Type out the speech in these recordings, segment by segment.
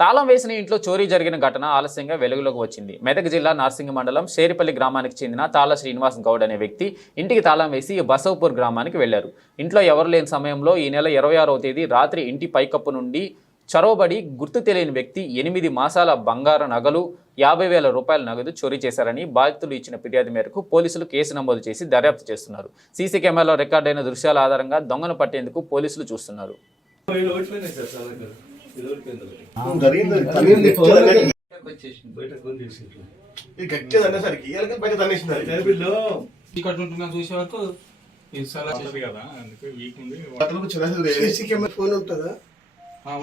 తాళం వేసిన ఇంట్లో చోరీ జరిగిన ఘటన ఆలస్యంగా వెలుగులోకి వచ్చింది. మెదక్ జిల్లా నార్సింగ మండలం షేరిపల్లి గ్రామానికి చెందిన తాళ్ళ శ్రీనివాస్ గౌడ్ అనే వ్యక్తి ఇంటికి తాళం వేసి బసవపూర్ గ్రామానికి వెళ్లారు. ఇంట్లో ఎవరు లేని సమయంలో ఈ నెల 26వ తేదీ రాత్రి ఇంటి పైకప్పు నుండి చొరవబడి గుర్తు తెలియని వ్యక్తి 8 మాసాల బంగారు నగలు 50,000 రూపాయల నగదు చోరీ చేశారని బాధితులు ఇచ్చిన ఫిర్యాదు మేరకు పోలీసులు కేసు నమోదు చేసి దర్యాప్తు చేస్తున్నారు. సీసీ కెమెరాలో రికార్డైన దృశ్యాల ఆధారంగా దొంగను పట్టేందుకు పోలీసులు చూస్తున్నారు.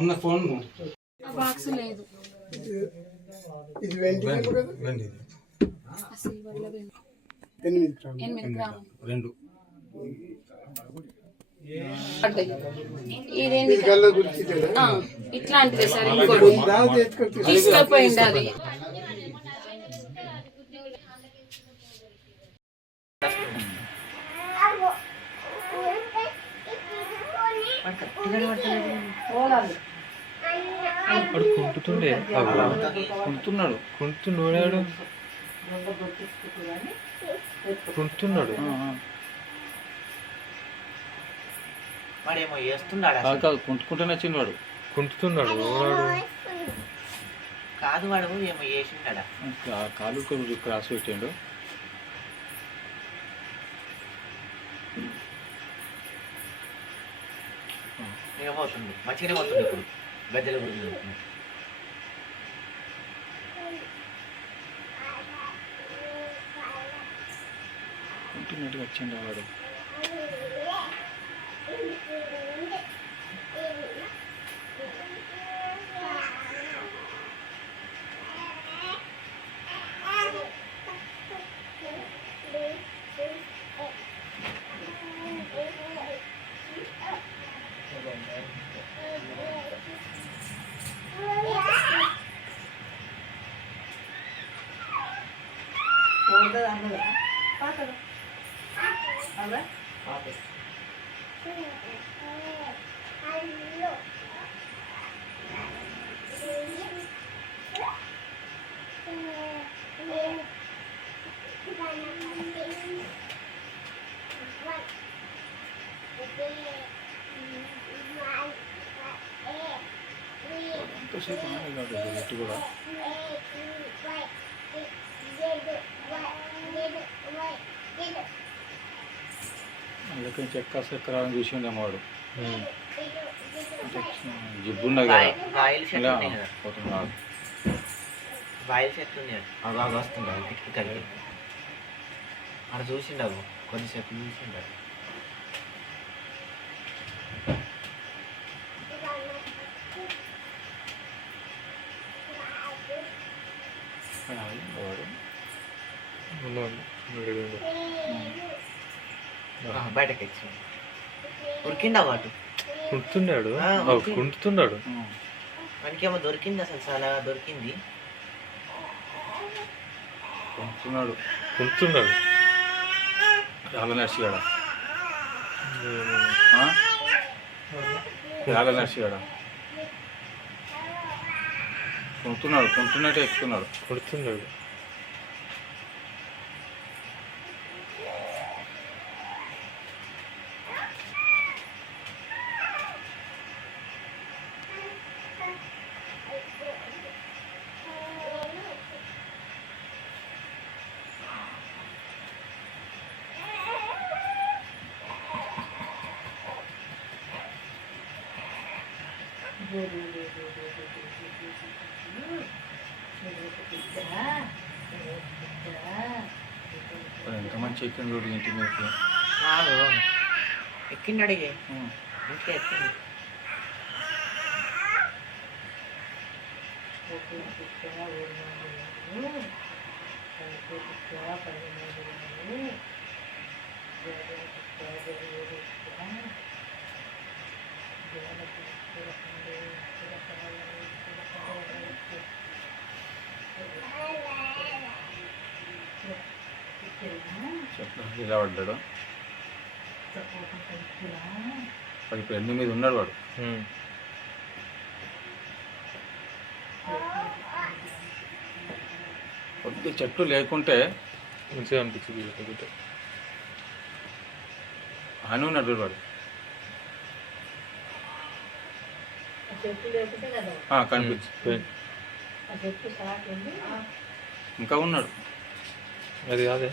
ఉన్న ఫోన్ బాక్స్ లేదు. ఇది 8 గ్రాములు రెండు ఇట్లాంటిది సార్. ఇంకోటి తీసుకుపోయింది అది. కుంటుతుండే కుంటున్నాడు కుంటున్నాడు వాడేమో చేస్తున్నాడు. కాదు కుంటుకుంటూనే చిన్నవాడు కుంటుతున్నాడు. కాదు వాడు ఏమో చేసిండా. కాలు క్రాస్ పెట్టిండు. ఇక పోతుంది మంచిగానే పోతుంది. ఇప్పుడు గద్దెల గురించి కుంటున్నట్టుగా వచ్చిండు వాడు. కూడా అందుకని చెక్క చక్రాలను చూసిండేమో వాడు. జిబ్బున్నది కదా పోతున్నాడు. బాయిల్ చెట్టు ఉంది అలా వస్తుంది టిక్కి కలిగి అక్కడ చూసిండవు కొద్దిసేపు చూసిండారు. బయటకి వచ్చి ఉరికిండా వాటు కుంటున్నాడు కుంటున్నాడు. మనకేమో దొరికింది, అసలు చాలా దొరికింది. కుంటున్నాడు చాలా నర్సిగాడ చాలా నర్సిగాడ కుంటున్నట్టు ఎక్కుతున్నాడు కొడుతున్నాడు. ఎంత మంచి ఎక్కింది చూడు ఇంటి మీద. ఎక్కిండి అడిగే ఇంటికి ఎక్కింది. ఇలా పడ్డాడు. వాడు ఇప్పుడు 8 మీద ఉన్నాడు వాడు. కొద్ది చెట్లు లేకుంటే మంచిగా అనిపించింది ఒకటి. అని ఉన్నాడు వాడు. చెట్టు లేకుంటే కదా కనిపించి పోయింది. ఆ చెట్టు షాక్ ఉంది ఇంకా ఉన్నాడు. అది కాదే